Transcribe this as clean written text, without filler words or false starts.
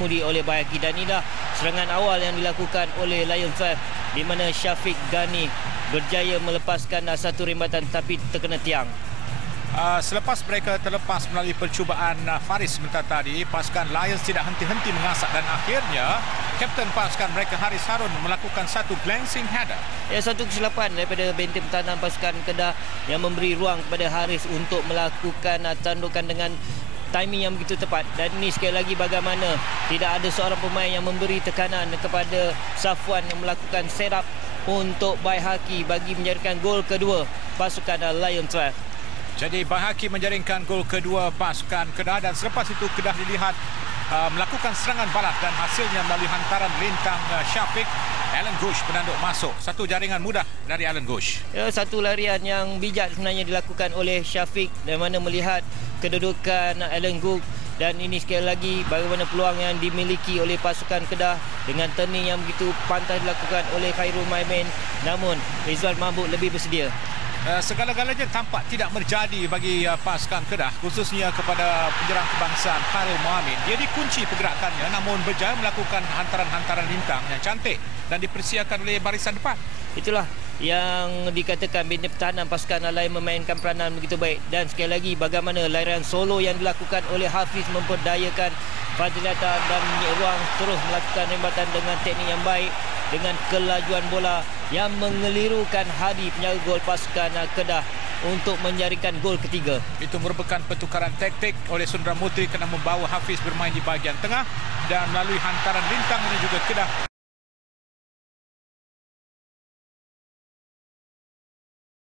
Mudi oleh Bayhaqi, dan inilah serangan awal yang dilakukan oleh Lions 5 di mana Syafiq Ghani berjaya melepaskan satu rembatan tapi terkena tiang. Selepas mereka terlepas melalui percubaan Faris sebentar tadi, pasukan Lions tidak henti-henti mengasak dan akhirnya kapten pasukan mereka Haris Harun melakukan satu glancing header. Ya, satu kesilapan daripada benteng pertahanan pasukan Kedah yang memberi ruang kepada Haris untuk melakukan tandukan dengan timing yang begitu tepat. Dan ini sekali lagi bagaimana tidak ada seorang pemain yang memberi tekanan kepada Safwan yang melakukan setup untuk Bayhaqi bagi menjadikan gol kedua pasukan Lions 12. Jadi Bayhaqi menjaringkan gol kedua pasukan Kedah, dan selepas itu Kedah dilihat melakukan serangan balas dan hasilnya melalui hantaran lintang Syafiq, Alan Gush penanduk masuk. Satu jaringan mudah dari Alan Gush. Ya, satu larian yang bijak sebenarnya dilakukan oleh Syafiq, di mana melihat kedudukan Alan Gush, dan ini sekali lagi bagaimana peluang yang dimiliki oleh pasukan Kedah dengan turning yang begitu pantas dilakukan oleh Khairul Maimin, namun Rizwan Mahmud lebih bersedia. Segala-galanya tampak tidak terjadi bagi pasukan Kedah, khususnya kepada penyerang kebangsaan Khairul Maimin. Dia dikunci pergerakannya namun berjaya melakukan hantaran-hantaran lintang yang cantik dan dipersiapkan oleh barisan depan. Itulah yang dikatakan benteng pertahanan pasukan lain memainkan peranan begitu baik, dan sekali lagi bagaimana larian solo yang dilakukan oleh Hafiz memperdayakan Fadilata dan ruang terus melakukan rembatan dengan teknik yang baik dengan kelajuan bola yang mengelirukan Hadi penjaga gol pasukan Kedah untuk menjaringkan gol ketiga. Itu merupakan pertukaran taktik oleh Sundramoorthy kerana membawa Hafiz bermain di bahagian tengah, dan melalui hantaran lintang ini juga Kedah